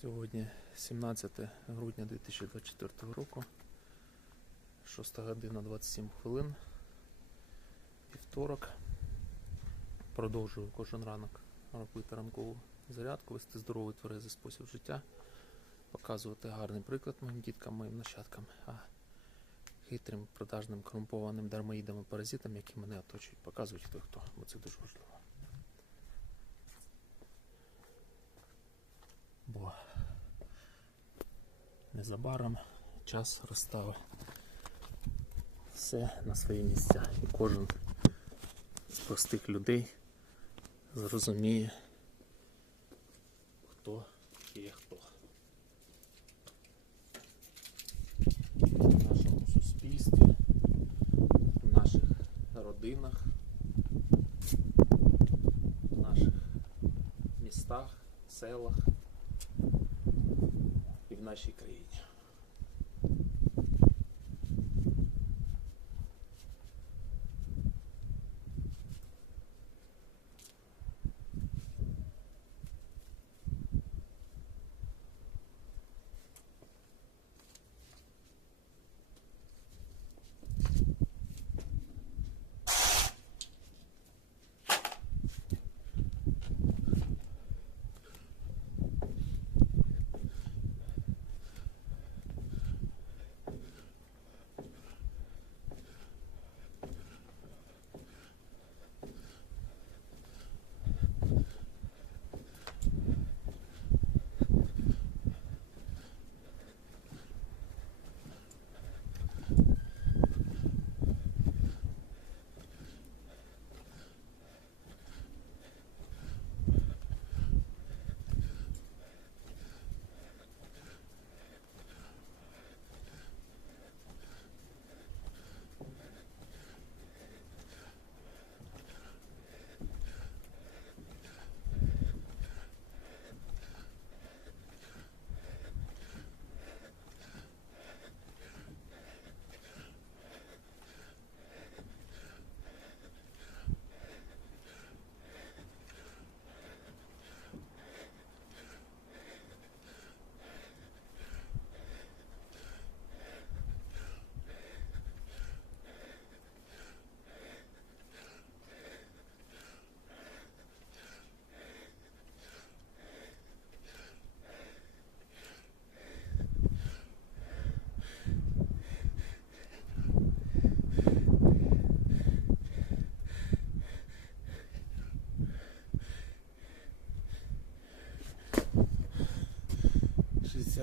Сьогодні 17 грудня 2024 року, 6 година 27 хвилин, вівторок. Продовжую кожен ранок робити ранкову зарядку, вести здоровий тверезий спосіб життя, показувати гарний приклад моїм діткам, моїм нащадкам, а хитрим, продажним, корумпованим дармоїдам і паразитам, які мене оточують, показують хто хто, бо це дуже важливо. Бо незабаром час розставить все на свої місця. І кожен з простих людей зрозуміє, хто є хто. В нашому суспільстві, в наших родинах, в наших містах, селах в нашій країні.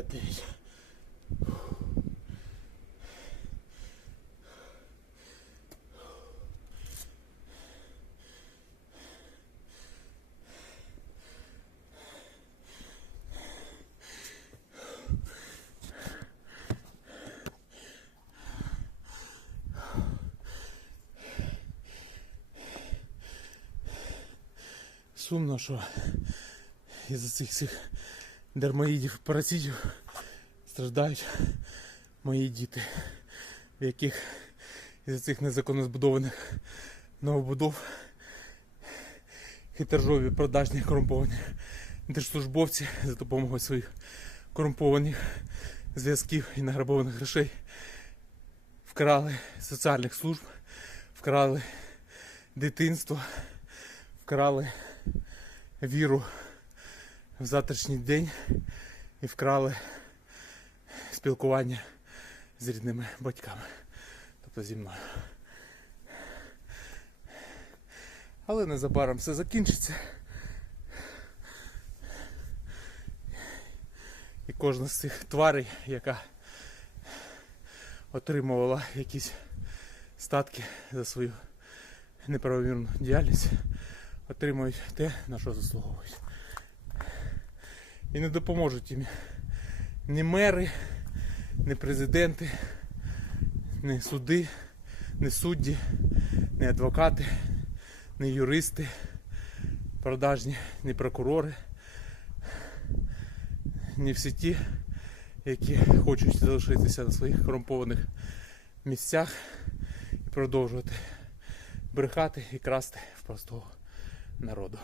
Дев'ять. Сумно, що із цих всіх дармоїдів, паразитів? Страждають мої діти, в яких із цих незаконно збудованих новобудов хитержові, продажні, корумповані. Держслужбовці за допомогою своїх корумпованих зв'язків і награбованих грошей вкрали соціальних служб, вкрали дитинство, вкрали віру в завтрашній день і вкрали спілкування з рідними батьками, тобто зі мною. Але незабаром все закінчиться. І кожна з цих тварей, яка отримувала якісь статки за свою неправомірну діяльність, отримують те, на що заслуговують. І не допоможуть їм ні мери, ні президенти, ні суди, ні судді, ні адвокати, ні юристи, продажні, ні прокурори, ні всі ті, які хочуть залишитися на своїх корумпованих місцях і продовжувати брехати і красти в простого народу.